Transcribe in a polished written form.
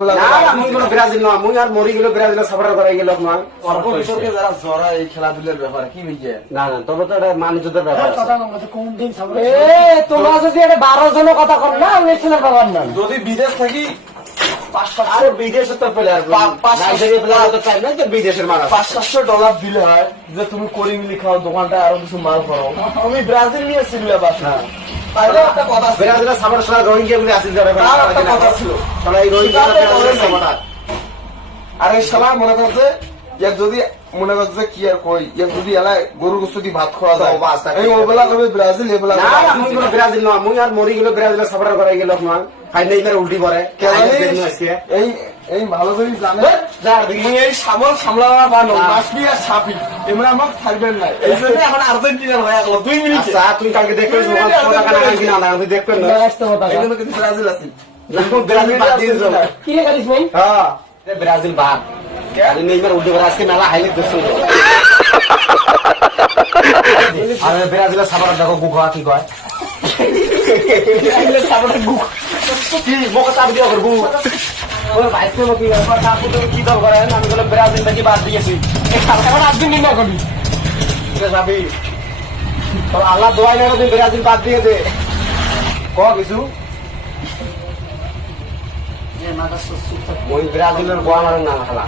Brazil নয়, মুই আর মরি গেল ব্রাজিলের সাপোর্টার করে গেল নয়। বিতর্কে যারা জড়া এই খেলাধুলার ব্যাপারে কি বুঝছে? না না, তবে তো এটা মানুষদের ব্যাপার আছে। তোমরা যদি এটা 12 জনের কথা কর না, ওই ছেলের ব্যাপার না। যদি বিদেশ থাকি আর বিদেশে তো প্লেয়ার নাইজেরিয়া প্লেয়ার তো চাই না যে বিদেশের মানুষ। $500 দিলে হয় যে তুমি করিং লিখাও দোকানটা আরো কিছু মাল করো। আমি ব্রাজিল নিয়ে ছিল বাসা তাহলে একটা কথা ছিল। ব্রাজিলের সাপোর্টার সারা রোহিঙ্গা গুলো আসিল যাবে। আর একটা কথা ছিল। তাহলে এই রোহিঙ্গা ব্রাজিলের সাপোর্টার। আর এই শালা মনে করছে এক যদি মনে করছে কি আর কই এক যদি এলায় গরু গোস্ত দিয়ে ভাত খাওয়া যায় এই ওবেলা কবে ব্রাজিল এবেলা না না, মুই কোনো ব্রাজিল নয়, মুই আর মরি গেল ব্রাজিলের সাপোর্টার করে গেল নয়। ফাইনাল করে উল্টি পড়ে এই এই ভালো করে জানে তুমি এই সামল সামলাবার বানো মাসবি আর সাপি এমন আমাকে ছাড়বেন না। এই জন্য এখন আর্জেন্টিনার হয়ে গেল 2 মিনিট। আচ্ছা তুমি কালকে দেখবে কিনা না আমি দেখবেন না। এখানে কিন্তু ব্রাজিল আছে ব্রাজিল বাদ দিয়ে দিল। কি রে করিস ভাই? হ্যাঁ ব্রাজিল বাদ। আরে নেইমার উল্টি পড়ে আজকে মেলা হাইলাইট দিচ্ছে। আরে ব্রাজিলের সাপোর্টার দেখো গুগা কি কয়। ব্রাজিলের সাপোর্টার গুগা কি মোকে চাপ দিয়া করবো। ওর ভাইকে মতো আপনি তো কি দল করেন? আমি বলে ব্রাজিল থেকে বাদ দিয়েছি। এই খেলাটা আর্জেন্টিনা না করি। যাবি তোর আল্লাহ দোয়াই না তুই ব্রাজিল বাদ দিয়ে দে। ক কিছু ওই ব্রাজিলের গোয়া মারেন না খেলা।